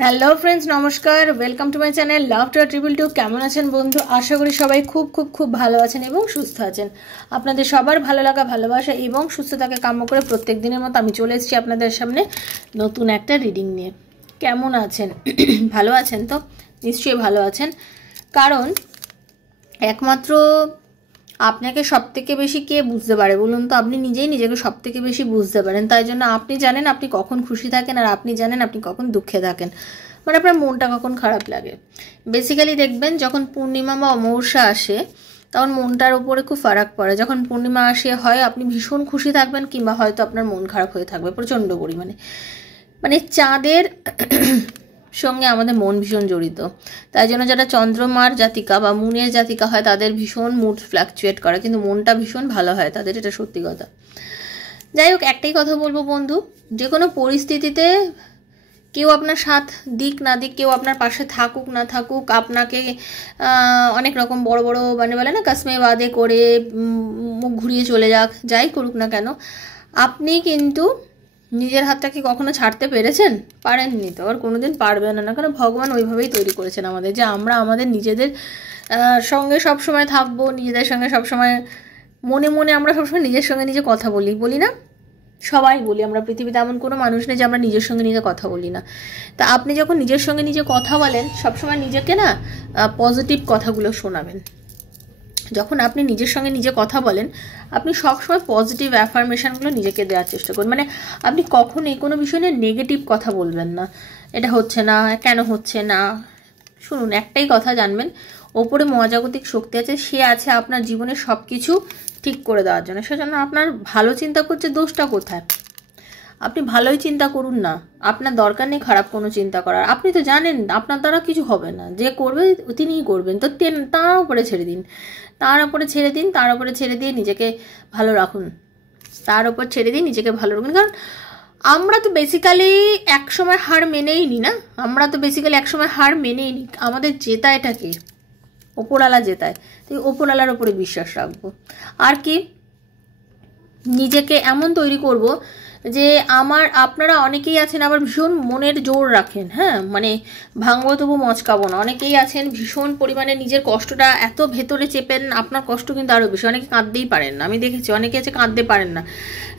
Hello friends, নমস্কার। Welcome to my channel love to triple two. কেমন আছেন বন্ধু? আশা করি সবাই খুব খুব খুব ভালো আছেন এবং সুস্থ আছেন। আপনাদের সবার ভালো লাগা, ভালোবাসা এবং সুস্থতাকে কাম্য করে প্রত্যেক দিনের মতো আমি চলে এসেছি আপনাদের সামনে নতুন একটা রিডিং নিয়ে। কেমন আছেন? ভালো আছেন তো? নিশ্চয়ই ভালো আছেন, কারণ একমাত্র আপনাকে সবথেকে বেশি কে বুঝতে পারে বলুন তো? আপনি নিজেই নিজেকে সবথেকে বেশি বুঝতে পারেন। তাই জন্য আপনি জানেন আপনি কখন খুশি থাকেন, আর আপনি জানেন আপনি কখন দুঃখে থাকেন, মানে আপনার মনটা কখন খারাপ লাগে। বেসিক্যালি দেখবেন যখন পূর্ণিমা বা অমাবস্যা আসে তখন মনটার উপরে খুব ফারাক পড়ে। যখন পূর্ণিমা আসে হয় আপনি ভীষণ খুশি থাকবেন, কিংবা হয়তো আপনার মন খারাপ হয়ে থাকবে প্রচণ্ড পরিমাণে। মানে চাঁদের সঙ্গে আমাদের মন ভীষণ জড়িত। তাই জন্য যারা চন্দ্রমার জাতিকা বা মুনের জাতিকা হয় তাদের ভীষণ মুড ফ্ল্যাকচুয়েট করে, কিন্তু মনটা ভীষণ ভালো হয় তাদের, এটা সত্যি কথা। যাই হোক, একটাই কথা বলবো বন্ধু, যে কোনো পরিস্থিতিতে কেউ আপনার সাথ দিক না দিক, কেউ আপনার পাশে থাকুক না থাকুক, আপনাকে অনেক রকম বড় বড় মানে বলে না কাসমে বাদে করে মুখ ঘুরিয়ে চলে যাক, যাই করুক না কেন, আপনি কিন্তু নিজের হাতটা কি কখনো ছাড়তে পেরেছেন? পারেননি তো, আর কোনোদিন পারবেন না। কারণ ভগবান ওইভাবেই তৈরি করেছেন আমাদের, যে আমরা আমাদের নিজেদের সঙ্গে সবসময় থাকবো, নিজেদের সঙ্গে সবসময় মনে মনে আমরা সবসময় নিজের সঙ্গে নিজে কথা বলি না? সবাই বলি আমরা, পৃথিবীতে এমন কোনো মানুষ নেই যে আমরা নিজের সঙ্গে নিজে কথা বলি না। তা আপনি যখন নিজের সঙ্গে নিজে কথা বলেন, সবসময় নিজেকে না পজিটিভ কথাগুলো শোনাবেন। যখন আপনি নিজের সঙ্গে নিজে কথা বলেন, আপনি সবসময় পজিটিভ অ্যাফার্মেশনগুলো নিজেকে দেওয়ার চেষ্টা করুন। মানে আপনি কখনোই কোনো বিষয় নিয়ে নেগেটিভ কথা বলবেন না, এটা হচ্ছে না, কেন হচ্ছে না। শুনুন, একটাই কথা জানবেন, ওপরে মহাজাগতিক শক্তি আছে, সে আছে আপনার জীবনের সব কিছু ঠিক করে দেওয়ার জন্য। সেজন্য আপনার ভালো চিন্তা করছে, দোষটা কোথায়? আপনি ভালোই চিন্তা করুন না, আপনার দরকার নেই খারাপ কোনো চিন্তা করার। আপনি তো জানেন আপনার দ্বারা কিছু হবে না, যে করবে তিনিই করবেন, তো তার উপরে ছেড়ে দিন, তার উপরে ছেড়ে দিন, তার উপরে ছেড়ে দিয়ে নিজেকে ভালো রাখুন, তার উপর ছেড়ে দিয়ে নিজেকে ভালো রাখুন। কারণ আমরা তো বেসিক্যালি একসময় হার মেনেই নিই না, আমরা তো বেসিক্যালি একসময় হার মেনেই নিই। আমাদের জেতায়টাকে ওপরওয়ালা জেতায়, তো ওপরওয়ালার ওপরে বিশ্বাস রাখবো। আর কি, নিজেকে এমন তৈরি করব যে আপনারা অনেকেই আছেন আবার ভীষণ মনের জোর রাখেন, হ্যাঁ, মানে ভাঙবো তবু মচকাবো না। অনেকেই আছেন ভীষণ পরিমাণে নিজের কষ্টটা এত ভেতরে চেপেন, আপনার কষ্ট কিন্তু আরও বেশি। অনেকে কাঁদতেই পারেন না, আমি দেখেছি অনেকে আছে কাঁদতে পারেন না।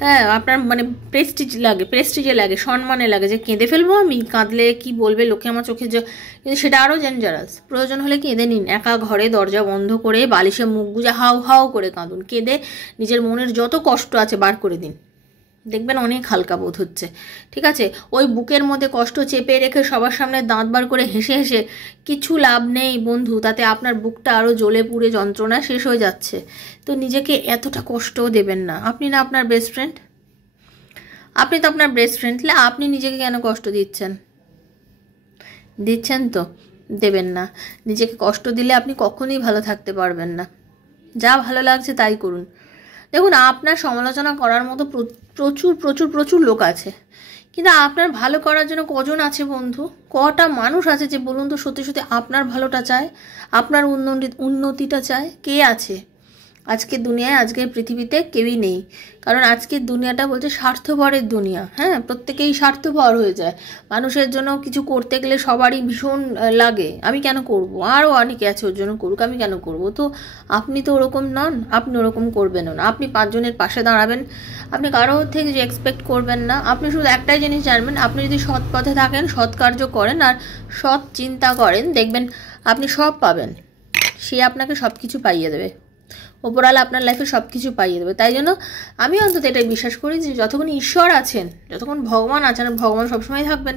হ্যাঁ, আপনার মানে প্রেস্টিজে লাগে, সম্মানে লাগে যে কেঁদে ফেলবো আমি, কাঁদলে কি বলবে লোকে আমার চোখে, কিন্তু সেটা আরও ডেঞ্জারাস। প্রয়োজন হলে কেঁদে নিন, একা ঘরে দরজা বন্ধ করে বালিশে মুখ গুজে হাউ হাউ করে কাঁদুন, কেঁদে নিজের মনের যত কষ্ট আছে বার করে দিন, দেখবেন অনেক হালকা বোধ হচ্ছে। ঠিক আছে, ওই বুকের মধ্যে কষ্ট চেপে রেখে সবার সামনে দাঁত বার করে হেসে হেসে কিছু লাভ নেই বন্ধু, তাতে আপনার বুকটা আরও জ্বলে পুড়ে যন্ত্রণা শেষ হয়ে যাচ্ছে। তো নিজেকে এতটা কষ্টও দেবেন না। আপনি না আপনার বেস্ট ফ্রেন্ড, আপনি তো আপনার বেস্ট ফ্রেন্ড, তাহলে আপনি নিজেকে কেন কষ্ট দিচ্ছেন তো? দেবেন না। নিজেকে কষ্ট দিলে আপনি কখনোই ভালো থাকতে পারবেন না। যা ভালো লাগছে তাই করুন। দেখুন, আপনার সমালোচনা করার মতো প্রচুর প্রচুর প্রচুর লোক আছে, কিন্তু আপনার ভালো করার জন্য কজন আছে বন্ধু? কটা মানুষ আছে যে বলুন তো সত্যি সত্যি আপনার ভালোটা চায়, আপনার উন্নতিটা চায়? কে আছে? আজকের দুনিয়ায়, আজকের পৃথিবীতে কেউই নেই। কারণ আজকের দুনিয়াটা বলছে স্বার্থপরের দুনিয়া। হ্যাঁ, প্রত্যেকেই স্বার্থপর হয়ে যায়। মানুষের জন্য কিছু করতে গেলে সবারই ভীষণ লাগে, আমি কেন করব, আরও অনেকে আছে ওর জন্য করুক, আমি কেন করব। তো আপনি তো ওরকম নন, আপনি ওরকম করবেনও না। আপনি পাঁচজনের পাশে দাঁড়াবেন, আপনি কারো থেকে যে এক্সপেক্ট করবেন না। আপনি শুধু একটাই জিনিস জানবেন, আপনি যদি সৎ পথে থাকেন, সৎ কার্য করেন আর সৎ চিন্তা করেন, দেখবেন আপনি সব পাবেন। সে আপনাকে সব কিছু পাইয়ে দেবে, ওপরওয়ালা আপনার লাইফে সব কিছু পাইয়ে দেবে। তাই জন্য আমি অন্তত এটাই বিশ্বাস করি যে যতক্ষণ ঈশ্বর আছেন, যতক্ষণ ভগবান আছেন, ভগবান সবসময় থাকবেন।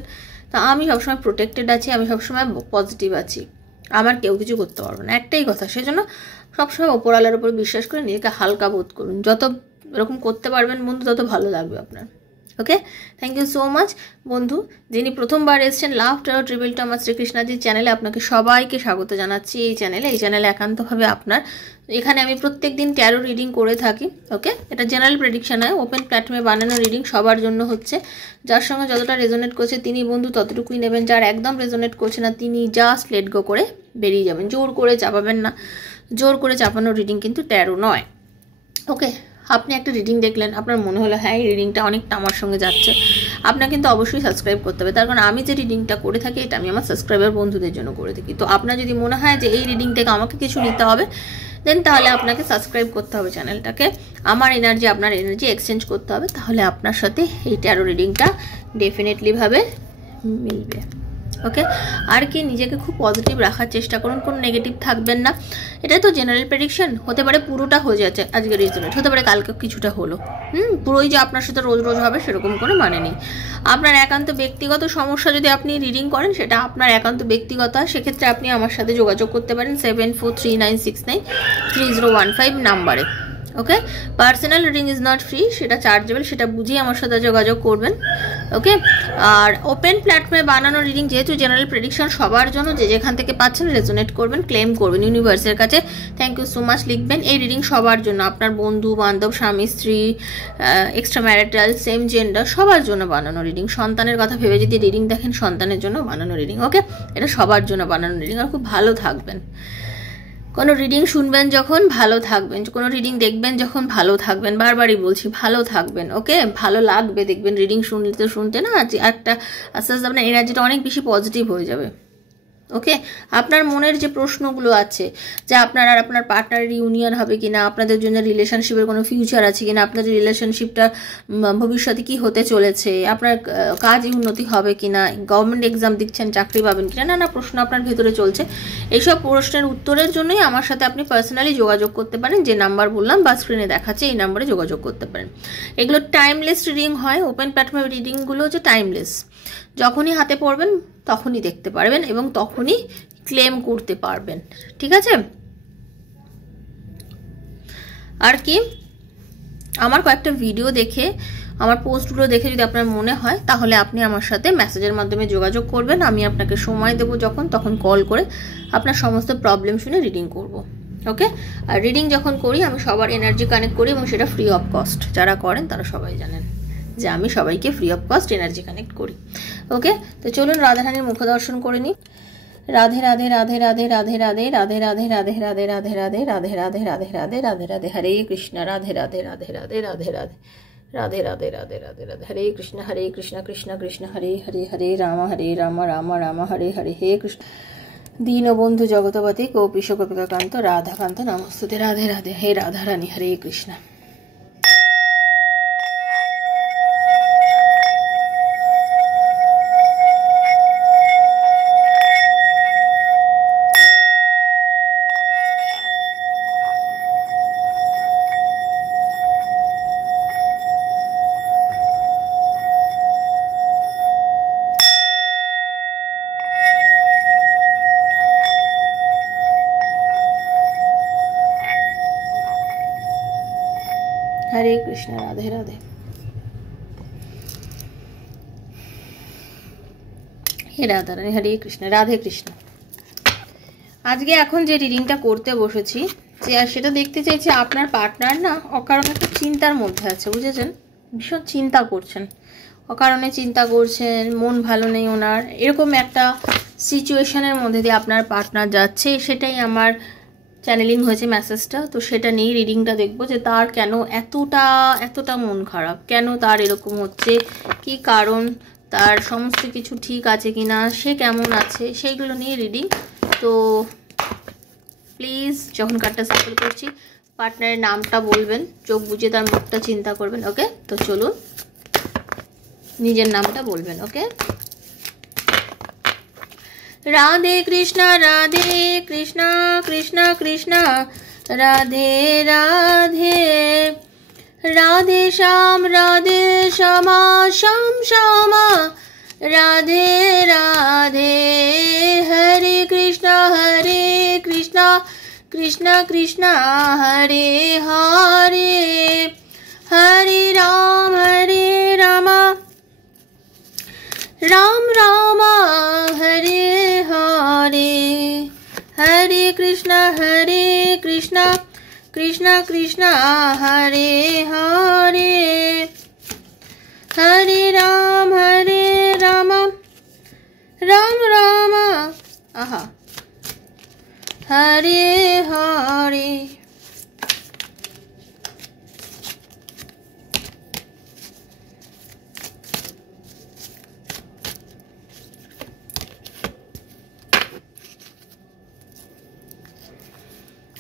তা আমি সবসময় প্রোটেক্টেড আছি, আমি সবসময় পজিটিভ আছি, আমার কেউ কিছু করতে পারবে না, একটাই কথা। সেজন্য সবসময় ওপরওয়ালার উপর বিশ্বাস করে নিজেকে হালকা বোধ করুন। যত এরকম করতে পারবেন বন্ধু, তত ভালো লাগবে আপনার। ওকে, থ্যাংক ইউ সো মাচ বন্ধু। যিনি প্রথমবার এসেছেন লাভ ট্যারো ট্রিপল টু আমার শ্রীকৃষ্ণাজির চ্যানেলে, আপনাকে সবাইকে স্বাগত জানাচ্ছি এই চ্যানেলে একান্তভাবে আপনার। এখানে আমি প্রত্যেক দিন ট্যারো রিডিং করে থাকি। ওকে, এটা জেনারেল প্রেডিকশন হয়, ওপেন প্ল্যাটফর্মে বানানো রিডিং, সবার জন্য হচ্ছে। যার সঙ্গে যতটা রেজোনেট করছে তিনি বন্ধু ততটুকুই নেবেন, যার একদম রেজোনেট করছে না তিনি জাস্ট লেট গো করে বেরিয়ে যাবেন। জোর করে চাপাবেন না, জোর করে চাপানো রিডিং কিন্তু ট্যারো নয়। ওকে, আপনি একটা রিডিং দেখলেন, আপনার মনে হলো হ্যাঁ এই রিডিংটা অনেকটা আমার সঙ্গে যাচ্ছে, আপনার কিন্তু অবশ্যই সাবস্ক্রাইব করতে হবে, তার কারণ আমি যে রিডিংটা করে থাকি এটা আমি আমার সাবস্ক্রাইবার বন্ধুদের জন্য করে থাকি। তো আপনার যদি মনে হয় যে এই রিডিং থেকে আমাকে কিছু নিতে হবে, দেন তাহলে আপনাকে সাবস্ক্রাইব করতে হবে চ্যানেলটাকে, আমার এনার্জি আপনার এনার্জি এক্সচেঞ্জ করতে হবে, তাহলে আপনার সাথে এই ট্যারো রিডিংটা ডেফিনেটলিভাবে মিলবে। ওকে, আর কি নিজেকে খুব পজিটিভ রাখার চেষ্টা করুন, কোনো নেগেটিভ থাকবেন না। এটা তো জেনারেল প্রেডিকশন, হতে পারে পুরোটা হয়ে যাচ্ছে আজকে রেজাল্ট, হতে পারে কালকে কিছুটা হলো, পুরোই যে আপনার সাথে রোজ রোজ হবে সেরকম কোনো মানে নেই। আপনার একান্ত ব্যক্তিগত সমস্যা যদি আপনি রিডিং করেন সেটা আপনার একান্ত ব্যক্তিগত, সেক্ষেত্রে আপনি আমার সাথে যোগাযোগ করতে পারেন 7439693015 নাম্বারে। Okay, personal reading is not free, সেটা চার্জেবল, সেটা বুঝিয়ে আমার সাথে যোগাযোগ করবেন। ওকে, আর ওপেন প্ল্যাটফর্মে বানানো রিডিং যেহেতু জেনারেল প্রেডিকশন সবার জন্য, যে যেখান থেকে পাচ্ছেন রেজোনেট করবেন, ক্লেম করবেন ইউনিভার্সের কাছে, থ্যাংক ইউ সো মাচ লিখবেন। এই রিডিং সবার জন্য, আপনার বন্ধু বান্ধব, স্বামী স্ত্রী, এক্সট্রা ম্যারিটাল, সেম জেন্ডার, সবার জন্য বানানো রিডিং। সন্তানের কথা ভেবে যদি রিডিং দেখেন, সন্তানের জন্য বানানো রিডিং। ওকে, এটা সবার জন্য বানানো রিডিং, আর খুব ভালো থাকবেন। কোনো রিডিং শুনবেন যখন ভালো থাকবেন, কোনো রিডিং দেখবেন যখন ভালো থাকবেন, বারবারই বলছি ভালো থাকবেন। ওকে, ভালো লাগবে, দেখবেন রিডিং শুনতে না একটা আস্তে আস্তে আপনার এনার্জিটা অনেক বেশি পজিটিভ হয়ে যাবে। ওকে, আপনার মনের যে প্রশ্নগুলো আছে যে আপনার আর আপনার পার্টনারের ইউনিয়ন হবে কিনা, আপনাদের জন্য রিলেশনশিপের কোনো ফিউচার আছে কিনা, আপনাদের রিলেশনশিপটা ভবিষ্যতে কি হতে চলেছে, আপনার কাজ উন্নতি হবে কিনা, গভর্নমেন্ট এক্সাম দিচ্ছেন চাকরি পাবেন কিনা, নানা প্রশ্ন আপনার ভেতরে চলছে। এইসব প্রশ্নের উত্তরের জন্যই আমার সাথে আপনি পার্সোনালি যোগাযোগ করতে পারেন, যে নাম্বার বললাম বা স্ক্রিনে দেখাচ্ছে এই নাম্বারে যোগাযোগ করতে পারেন। এগুলো টাইমলেস রিডিং হয়, ওপেন প্ল্যাটফর্মের রিডিংগুলো হচ্ছে টাইমলেস, যখনই হাতে পড়বেন তখনই দেখতে পারবেন এবং তখনই ক্লেম করতে পারবেন। ঠিক আছে, আর কি আমার কয়েকটা ভিডিও দেখে, আমার পোস্টগুলো দেখে যদি আপনার মনে হয়, তাহলে আপনি আমার সাথে মেসেজের মাধ্যমে যোগাযোগ করবেন। আমি আপনাকে সময় দেবো তখন কল করে আপনার সমস্ত প্রবলেম শুনে রিডিং করব। ওকে, আর রিডিং যখন করি আমি সবার এনার্জি কানেক্ট করি এবং সেটা ফ্রি অফ কস্ট। যারা করেন তারা সবাই জানেন যে আমি সবাইকে free of cost energy connect করি। ওকে, তো চলুন রাধারানীর মুখ দর্শন করে নিই। রাধে রাধে রাধে রাধে রাধে রাধে রাধে রাধে রাধে রাধে রাধে রাধে রাধে রাধে রাধে রাধে রাধে রাধে হরে কৃষ্ণ রাধে রাধে রাধে রাধে রাধে রাধে রাধে রাধে রাধে রাধে রাধে হরে কৃষ্ণ কৃষ্ণ কৃষ্ণ হরে হরে হরে রাম রাম রাম হরে হরে হে কৃষ্ণ দীনবন্ধু জগতপতি গোপীশ গোপিকাকান্ত রাধাকান্ত নমস্তুতে। রাধে রাধে, হে রাধারানী, হরে কৃষ্ণ। হরে কৃষ্ণ, রাধে রাধে, হে রাধারানী, হরে কৃষ্ণ, রাধে কৃষ্ণ। আজকে এখন যে রিডিংটা করতে বসেছি, সেটা দেখতে চাইছি আপনার পার্টনার না অকারণে একটা চিন্তার মধ্যে আছে, বুঝেছেন? ভীষণ চিন্তা করছেন, অকারণে চিন্তা করছেন, মন ভালো নেই ওনার, এরকম একটা সিচুয়েশনের মধ্যে দিয়ে আপনার পার্টনার যাচ্ছে। সেটাই আমার চ্যানেলিং হয়েছে মেসেজটা, তো সেটা নিয়ে রিডিংটা দেখবো যে তার কেন এতটা মন খারাপ, কেন তার এরকম হচ্ছে, কি কারণ, তার সমস্ত কিছু ঠিক আছে কিনা, সে কেমন আছে, সেইগুলো নিয়ে রিডিং। তো প্লিজ যখন কার্ডটা সাফল করছি পার্টনারের নামটা বলবেন, চোখ বুজে তার মুখটা চিন্তা করবেন। ওকে, তো চলুন নিজের নামটা বলবেন। ওকে, রাধে কৃষ্ণ কৃষ্ণ কৃষ্ণ রাধে রাধে, রাধে শ্যাম শ্যাম শ্যামা, রাধে রাধে, হরে কৃষ্ণ কৃষ্ণ কৃষ্ণ হরে হরে, হরে রাম রাম রাম হরে হরে, হরে কৃষ্ণ কৃষ্ণ কৃষ্ণ হরে হরে, হরে রাম রাম রাম আহা হরে হরে।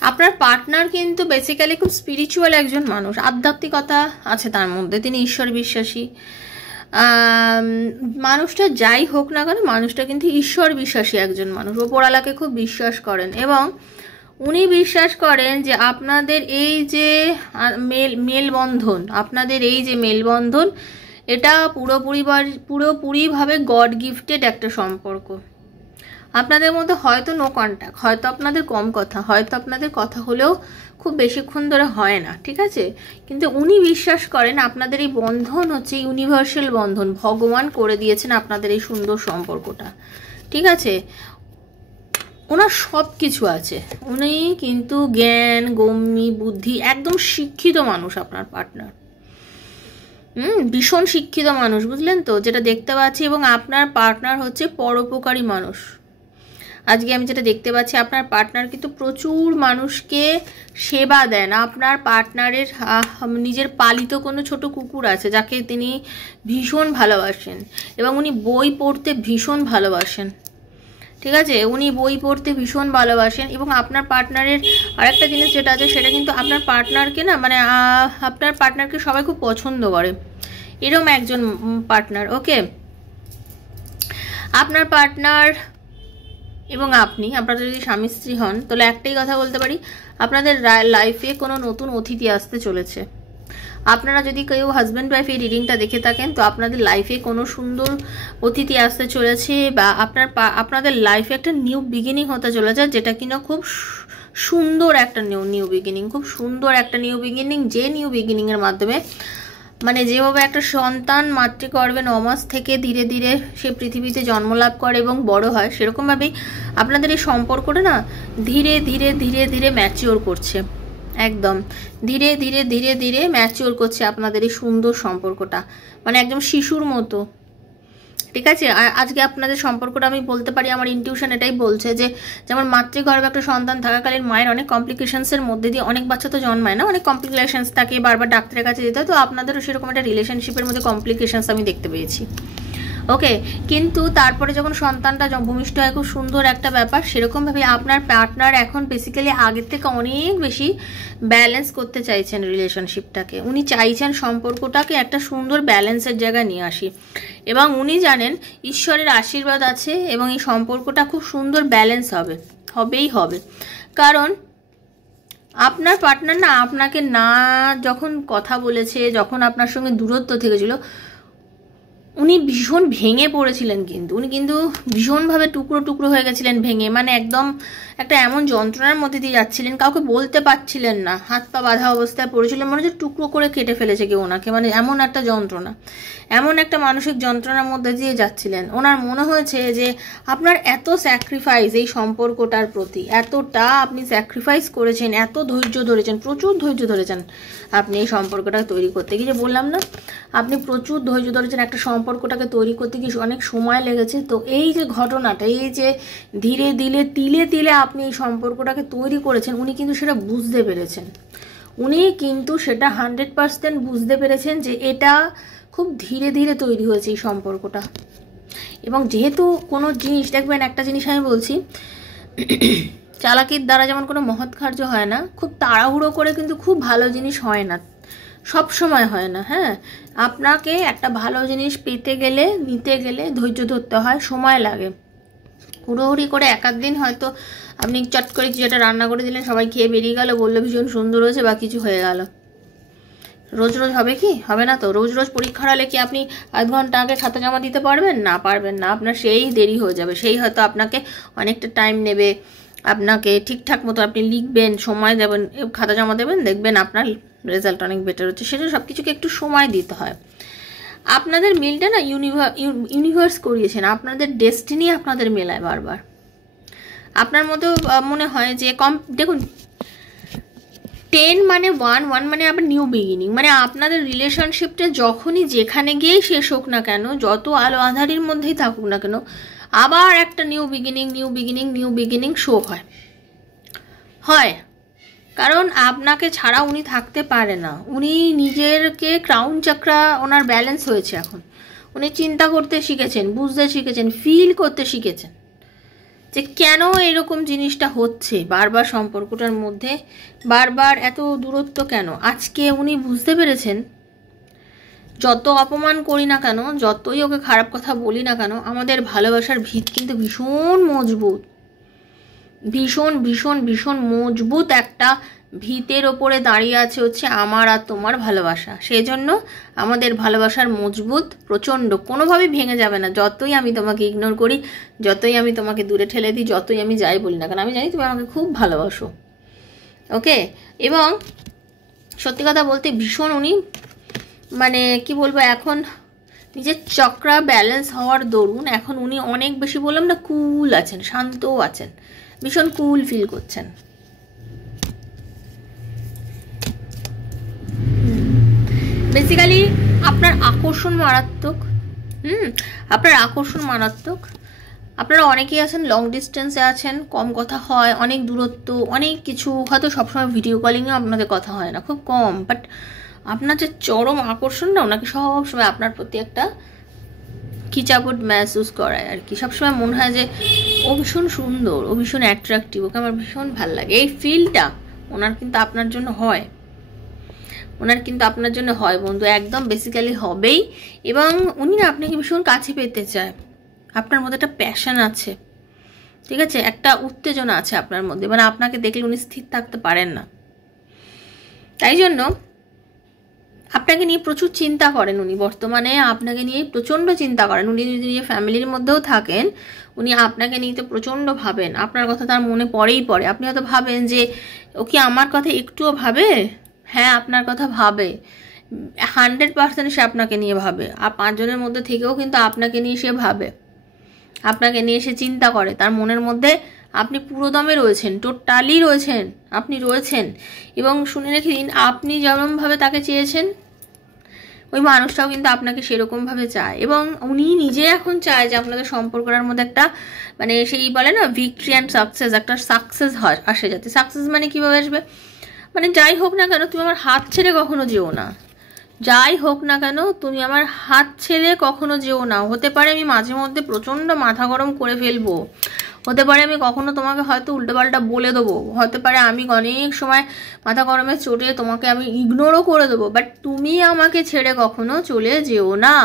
আপনার পার্টনার কিন্তু বেসিক্যালি খুব স্পিরিচুয়াল একজন মানুষ, আধ্যাত্মিকতা আছে তার মধ্যে, তিনি ঈশ্বর বিশ্বাসী। মানুষটা যাই হোক না কেন, মানুষটা কিন্তু ঈশ্বর বিশ্বাসী একজন মানুষ, ওপরওয়ালাকে খুব বিশ্বাস করেন। এবং উনি বিশ্বাস করেন যে আপনাদের এই যে মেলবন্ধন, আপনাদের এই যে মেলবন্ধন, এটা পুরোপুরিভাবে গড গিফটেড একটা সম্পর্ক। আপনাদের মধ্যে হয়তো নো কন্ট্যাক্ট, হয়তো আপনাদের কম কথা, হয়তো আপনাদের কথা হলেও খুব বেশিক্ষণ ধরে হয় না, ঠিক আছে, কিন্তু উনি বিশ্বাস করেন আপনাদের এই বন্ধন হচ্ছে ইউনিভার্সাল বন্ধন, ভগবান করে দিয়েছেন আপনাদের এই সুন্দর সম্পর্কটা, ঠিক আছে। ওনার সব কিছু আছে, উনি কিন্তু জ্ঞান গম্যি বুদ্ধি, একদম শিক্ষিত মানুষ আপনার পার্টনার, ভীষণ শিক্ষিত মানুষ, বুঝলেন তো, যেটা দেখতে পাচ্ছি। এবং আপনার পার্টনার হচ্ছে পরোপকারী মানুষ। আজকে আমি যেটা দেখতে পাচ্ছি, আপনার পার্টনার কিন্তু প্রচুর মানুষকে সেবা দেন। আপনার পার্টনারের নিজের পালিত কোনো ছোট কুকুর আছে যাকে তিনি ভীষণ ভালোবাসেন, এবং উনি বই পড়তে ভীষণ ভালোবাসেন, ঠিক আছে, উনি বই পড়তে ভীষণ ভালোবাসেন। এবং আপনার পার্টনারের আরেকটা জিনিস যেটা আছে, সেটা কিন্তু আপনার পার্টনারকে না, মানে আপনার পার্টনারকে সবাই খুব পছন্দ করে, এরকম একজন পার্টনার। ওকে, আপনার পার্টনার এবং আপনারা যদি স্বামী স্ত্রী হন, তাহলে একটাই কথা বলতে পারি, আপনাদের লাইফে কোনো নতুন অতিথি আসতে চলেছে। আপনারা যদি কেউ হাজব্যান্ড ওয়াইফ এই রিডিংটা দেখে থাকেন, তো আপনাদের লাইফে কোনো সুন্দর অতিথি আসতে চলেছে, বা আপনাদের লাইফে একটা নিউ বিগিনিং হতে চলেছে, যেটা কিনা খুব সুন্দর একটা নিউ বিগিনিং, খুব সুন্দর একটা নিউ বিগিনিং, যে নিউ বিগিনিংয়ের মাধ্যমে, মানে যেভাবে একটা সন্তান মাতৃগর্ভে 9 মাস থেকে ধীরে ধীরে সে পৃথিবীতে জন্মলাভ করে এবং বড় হয়, সেরকমভাবেই আপনাদের এই সম্পর্কটা না ধীরে ধীরে ধীরে ধীরে ম্যাচিওর করছে, একদম ধীরে ধীরে ধীরে ধীরে ম্যাচিওর করছে আপনাদের এই সুন্দর সম্পর্কটা, মানে একদম শিশুর মতো, ঠিক আছে। আজকে আপনাদের সম্পর্কটা আমি বলতে পারি, আমার ইনটিউশন এটাই বলছে যে যেমন মাতৃগর্ভে একটা সন্তান থাকাকালীন মায়ের অনেক কমপ্লিকেশনসের মধ্যে দিয়ে, অনেক বাচ্চা তো জন্মায় না, অনেক কমপ্লিকেশনস থাকে, বারবার ডাক্তারের কাছে যেতে হয়, তো আপনাদেরও সেরকম একটা রিলেশনশিপের মধ্যে কমপ্লিকেশনস আমি দেখতে পেয়েছি। ওকে, কিন্তু তারপরে যখন সন্তানটা ভূমিষ্ঠ হয়, খুব সুন্দর একটা ব্যাপার, সেরকমভাবে আপনার পার্টনার এখন বেসিক্যালি আগের থেকে অনেক বেশি ব্যালেন্স করতে চাইছেন রিলেশনশিপটাকে, উনি চাইছেন সম্পর্কটাকে একটা সুন্দর ব্যালেন্সের জায়গায় নিয়ে আসি, এবং উনি জানেন ঈশ্বরের আশীর্বাদ আছে, এবং এই সম্পর্কটা খুব সুন্দর ব্যালেন্স হবেই হবে। কারণ আপনার পার্টনার না আপনাকে না যখন কথা বলেছে, যখন আপনার সঙ্গে দূরত্ব থেকেছিল, উনি ভীষণ ভেঙে পড়েছিলেন, কিন্তু উনি কিন্তু ভীষণভাবে টুকরো টুকরো হয়ে গেছিলেন ভেঙে, মানে একদম একটা এমন যন্ত্রণার মধ্যে দিয়ে যাচ্ছিলেন, কাউকে বলতে পারছিলেন না, হাত পা বাঁধা অবস্থায় পড়েছিলেন, মনে হচ্ছে টুকরো করে কেটে ফেলেছে কেউ ওনাকে, মানে এমন একটা যন্ত্রণা, এমন একটা মানসিক যন্ত্রণার মধ্যে দিয়ে যাচ্ছিলেন। ওনার মনে হয়েছে যে আপনার এত স্যাক্রিফাইস এই সম্পর্কটার প্রতি, এতটা আপনি স্যাক্রিফাইস করেছেন, এত ধৈর্য ধরেছেন, প্রচুর ধৈর্য ধরেছেন আপনি এই সম্পর্কটা তৈরি করতে গিয়ে, যে বললাম না আপনি প্রচুর ধৈর্য ধরেছেন, একটা সম্পর্কটাকে তৈরি করতে গিয়ে অনেক সময় লেগেছে। তো এই যে ঘটনাটা, এই যে ধীরে ধীরে তিলে তিলে আপনি এই সম্পর্কটাকে তৈরি করেছেন, উনি কিন্তু সেটা বুঝতে পেরেছেন, উনি কিন্তু সেটা 100% বুঝতে পেরেছেন যে এটা খুব ধীরে ধীরে তৈরি হয়েছে এই সম্পর্কটা। এবং যেহেতু কোনো জিনিস দেখবেন, একটা জিনিস আমি বলছি, চালাকির দ্বারা যেমন কোনো মহৎ কার্য হয় না, খুব তাড়াহুড়ো করে কিন্তু খুব ভালো জিনিস হয় না, সব সময় হয় না। হ্যাঁ, আপনাকে একটা ভালো জিনিস পেতে গেলে, নিতে গেলে ধৈর্য ধরতে হয়, সময় লাগে। হুড়োহুড়ি করে এক দিন হয়তো আপনি চট করে যেটা রান্না করে দিলেন, সবাই খেয়ে বেরিয়ে গেল, বললো ভীষণ সুন্দর হয়েছে বা কিছু হয়ে গেল, রোজ রোজ হবে কি? হবে না তো। রোজ রোজ পরীক্ষার হলে কি আপনি আধ ঘন্টা আগে খাতা জমা দিতে পারবেন? না, পারবেন না, আপনার সেই দেরি হয়ে যাবে, সেই হয়তো আপনাকে অনেকটা টাইম নেবে, আপনাকে ঠিকঠাক মতো আপনি লিখবেন, সময় দেবেন, খাতা জমা দেবেন, দেখবেন আপনার রেজাল্ট অনেক বেটার হচ্ছে। সেজন্য সব কিছুকে একটু সময় দিতে হয়। আপনাদের মিলটা না ইউনিভার্স করিয়েছেন, আপনাদের ডেস্টিনি আপনাদের মেলায় বারবার। আপনার মতো মনে হয় যে দেখুন 10 মানে 1 মানে আবার নিউ বিগিনিং, মানে আপনাদের রিলেশনশিপটা যখনই যেখানে গিয়েই শেষ হোক না কেন, যত আলো আঁধারির মধ্যেই থাকুক না কেন, আবার একটা নিউ বিগিনিং শো হয়। কারণ আপনাকে ছাড়া উনি থাকতে পারে না, উনি নিজেরকে ক্রাউন চাকরা ওনার ব্যালেন্স হয়েছে এখন, উনি চিন্তা করতে শিখেছেন, বুঝতে শিখেছেন, ফিল করতে শিখেছেন, যে কেন এরকম জিনিসটা হচ্ছে বারবার সম্পর্কটার মধ্যে, বারবার এত দূরত্ব কেন। আজকে উনি বুঝতে পেরেছেন যত অপমান করি না কেন, যতই ওকে খারাপ কথা বলি না কেন, আমাদের ভালোবাসার ভিত কিন্তু ভীষণ মজবুত, ভীষণ ভীষণ ভীষণ মজবুত একটা ভিতের ওপরে দাঁড়িয়ে আছে হচ্ছে আমার আর তোমার ভালোবাসা। সেই জন্য আমাদের ভালোবাসার মজবুত প্রচণ্ড, কোনোভাবেই ভেঙে যাবে না। যতই আমি তোমাকে ইগনোর করি, যতই আমি তোমাকে দূরে ঠেলে দিই, যতই আমি যাই বলি না কারণ আমি জানি তুমি আমাকে খুব ভালোবাসো। ওকে, এবং সত্যি কথা বলতে ভীষণ উনি মানে কি বলবো, এখন নিজের চক্রা ব্যালেন্স হওয়ার দরুন এখন উনি অনেক বেশি, বললাম না, কুল আছেন, শান্তও আছেন, ভীষণ কুল ফিল করছেন। বেসিক্যালি আপনার আকর্ষণ মারাত্মক, আপনার আকর্ষণ মারাত্মক। আপনারা অনেকেই আছেন লং ডিস্টেন্সে আছেন, কম কথা হয়, অনেক দূরত্ব, অনেক কিছু, হয়তো সবসময় ভিডিও কলিংয়েও আপনাদের কথা হয় না, খুব কম, বাট আপনার যে চরম আকর্ষণটা ওনাকে সবসময় আপনার প্রতি একটা খিচাপট মেহসুস করায় আর কি। সবসময় মনে হয় যে ও ভীষণ সুন্দর, ও ভীষণ অ্যাট্রাকটিভ, ওকে আমার ভীষণ ভালো লাগে। এই ফিলটা ওনার কিন্তু আপনার জন্য হয়, ওনার কিন্তু আপনার জন্য হয় বন্ধু, একদম বেসিক্যালি হবেই। এবং উনি না আপনাকে ভীষণ কাছে পেতে চায়, আপনার মধ্যে একটা প্যাশন আছে, ঠিক আছে, একটা উত্তেজনা আছে আপনার মধ্যে, মানে আপনাকে দেখলে উনি স্থির থাকতে পারেন না। তাই জন্য আপনাকে নিয়ে প্রচুর চিন্তা করেন উনি, বর্তমানে আপনাকে নিয়ে প্রচণ্ড চিন্তা করেন। উনি যদি নিজের ফ্যামিলির মধ্যেও থাকেন, উনি আপনাকে নিয়ে তো প্রচণ্ড ভাবেন, আপনার কথা তার মনে পড়েই পড়ে। আপনি হয়তো ভাবেন যে ও কি আমার কথা একটুও ভাবে, হ্যাঁ আপনার কথা ভাবে, 100% সে আপনাকে নিয়ে ভাবে। আর 5 জনের মধ্যে থেকেও কিন্তু আপনাকে নিয়ে সে ভাবে, আপনাকে নিয়ে সে চিন্তা করে। তার মনের মধ্যে আপনি পুরোদমে রয়েছেন, টোটালি রয়েছেন, আপনি রয়েছেন। এবং শুনে রেখে দিন, আপনি যেমনভাবে তাকে চেয়েছেন ওই মানুষটাও কিন্তু আপনাকে সেরকমভাবে চায়। এবং উনি নিজে এখন চায় যে আপনাদের সম্পর্কের মধ্যে একটা মানে সেই বলে না ভিক্টরি অ্যান্ড সাকসেস, একটা সাকসেস হয় আসে। যাতে সাকসেস মানে কীভাবে আসবে, মানে যাই হোক না কেন তুমি আমার হাত ছেড়ে কখনো যেও না, যাই হোক না কেন তুমি আমার হাত ছেড়ে কখনো যেও না। হতে পারে আমি মাঝে মধ্যে প্রচণ্ড মাথা গরম করে ফেলবো, হতে পারে আমি কখনো তোমাকে হয়তো উল্টোপাল্টা বলে দেবো, হতে পারে আমি অনেক সময় মাথা গরমের চোটে তোমাকে আমি ইগনোরও করে দেবো, বাট তুমি আমাকে ছেড়ে কখনো চলে যেও না,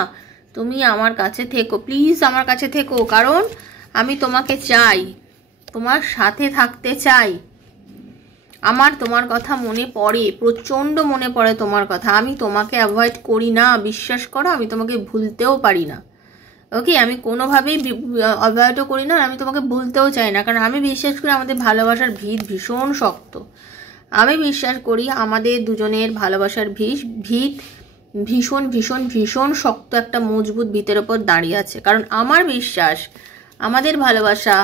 তুমি আমার কাছে থেকো, প্লিজ আমার কাছে থেকো, কারণ আমি তোমাকে চাই, তোমার সাথে থাকতে চাই। আমার তোমার কথা মনে পড়ে, প্রচণ্ড মনে পড়ে তোমার কথা। আমি তোমাকে অ্যাভয়েড করি না, বিশ্বাস করো, আমি তোমাকে ভুলতেও পারি না। ওকে, আমি কোনোভাবেই অ্যাভয়েডও করি না, আমি তোমাকে ভুলতেও চাই না, কারণ আমি বিশ্বাস করি আমাদের ভালোবাসার ভিত ভীষণ শক্ত। আমি বিশ্বাস করি আমাদের দুজনের ভালোবাসার ভিত ভীষণ ভীষণ ভীষণ শক্ত, একটা মজবুত ভিতের ওপর দাঁড়িয়ে আছে। কারণ আমার বিশ্বাস আমাদের ভালোবাসা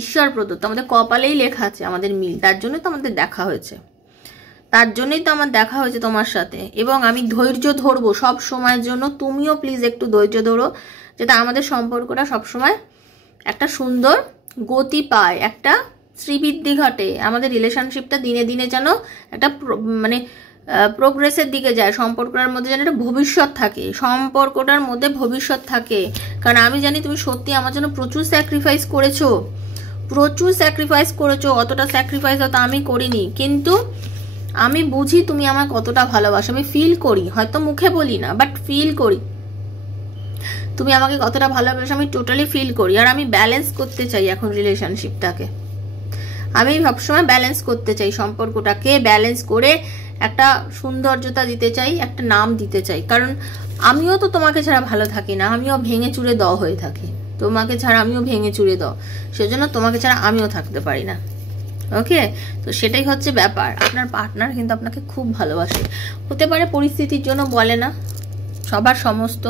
ঈশ্বর প্রদত্ত, আমাদের কপালেই লেখা আছে আমাদের মিল। তার জন্যই তো আমাদের দেখা হয়েছে, তার জন্যই তো আমার দেখা হয়েছে তোমার সাথে। এবং আমি ধৈর্য ধরবো সব সময়ের জন্য, তুমিও প্লিজ একটু ধৈর্য ধরো, যাতে আমাদের সম্পর্কটা সবসময় একটা সুন্দর গতি পায়, একটা শ্রীবৃদ্ধি ঘটে, আমাদের রিলেশনশিপটা দিনে দিনে যেন একটা মানে প্রোগ্রেসের দিকে যায়, সম্পর্কটার মধ্যে যেন একটা ভবিষ্যৎ থাকে, সম্পর্কটার মধ্যে ভবিষ্যৎ থাকে। কারণ আমি জানি তুমি সত্যি আমার জন্য প্রচুর স্যাক্রিফাইস করেছো, প্রচুর স্যাক্রিফাইস করেছো, অতটা স্যাক্রিফাইস হয়তো আমি করিনি, কিন্তু আমি বুঝি তুমি আমার কতটা ভালোবাসো, আমি ফিল করি, হয়তো মুখে বলি না বাট ফিল করি তুমি আমাকে কতটা ভালোবাসো, আমি টোটালি ফিল করি। আর আমি ব্যালেন্স করতে চাই এখন রিলেশনশিপটাকে, আমি সবসময় ব্যালেন্স করতে চাই, সম্পর্কটাকে ব্যালেন্স করে একটা সৌন্দর্যতা দিতে চাই, একটা নাম দিতে চাই। কারণ আমিও তো তোমাকে ছাড়া ভালো থাকি না, আমিও ভেঙে চুরে দ হয়ে থাকি, তোমাকে ছাড়া আমিও ভেঙে চুরে দ, সেজন্য তোমাকে ছাড়া আমিও থাকতে পারি না। ওকে, তো সেটাই হচ্ছে ব্যাপার। আপনার পার্টনার কিন্তু আপনাকে খুব ভালোবাসে, হতে পারে পরিস্থিতির জন্য বলে না, সবার সমস্ত,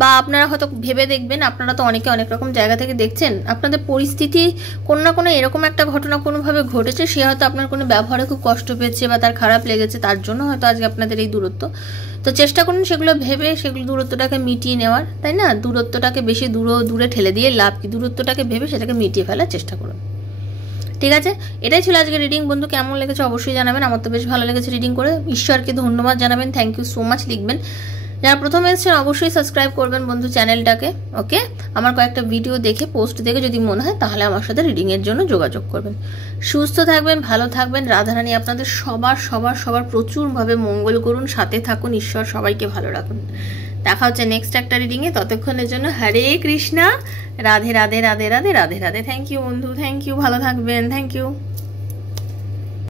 বা আপনারা হয়তো ভেবে দেখবেন, আপনারা তো অনেকে অনেক রকম জায়গা থেকে দেখছেন, আপনাদের পরিস্থিতি কোনো না কোনো এরকম একটা ঘটনা কোনোভাবে ঘটেছে, সে হয়তো আপনার কোনো ব্যবহারে খুব কষ্ট পেয়েছে বা তার খারাপ লেগেছে, তার জন্য হয়তো আজকে আপনাদের এই দূরত্ব। তো চেষ্টা করুন সেগুলো ভেবে সেগুলো দূরত্বটাকে মিটিয়ে নেওয়ার, তাই না? দূরত্বটাকে বেশি দূরে ঠেলে দিয়ে লাভ কি, দূরত্বটাকে ভেবে সেটাকে মিটিয়ে ফেলার চেষ্টা করুন। ঠিক আছে, এটাই ছিল আজকে রিডিং। বন্ধু কেমন লেগেছে অবশ্যই জানাবেন, আমার তো বেশ ভালো লেগেছে রিডিং করে। ঈশ্বরকে ধন্যবাদ জানাবেন, থ্যাংক ইউ সো মাচ লিখবেন, যারা প্রথম এসেছেন অবশ্যই সাবস্ক্রাইব করবেন বন্ধু চ্যানেলটাকে। ওকে, আমার কয়েকটা ভিডিও দেখে পোস্ট দেখে যদি মনে হয় তাহলে আমার সাথে রিডিংয়ের জন্য যোগাযোগ করবেন। সুস্থ থাকবেন, ভালো থাকবেন। রাধারানী আপনাদের সবার সবার সবার প্রচুরভাবে মঙ্গল করুন, সাথে থাকুন, ঈশ্বর সবাইকে ভালো রাখুন। দেখা হচ্ছে নেক্সট একটা রিডিংয়ে, ততক্ষণের জন্য হরে কৃষ্ণা, রাধে রাধে রাধে রাধে রাধে রাধে। থ্যাংক ইউ বন্ধু, থ্যাংক ইউ, ভালো থাকবেন, থ্যাংক ইউ।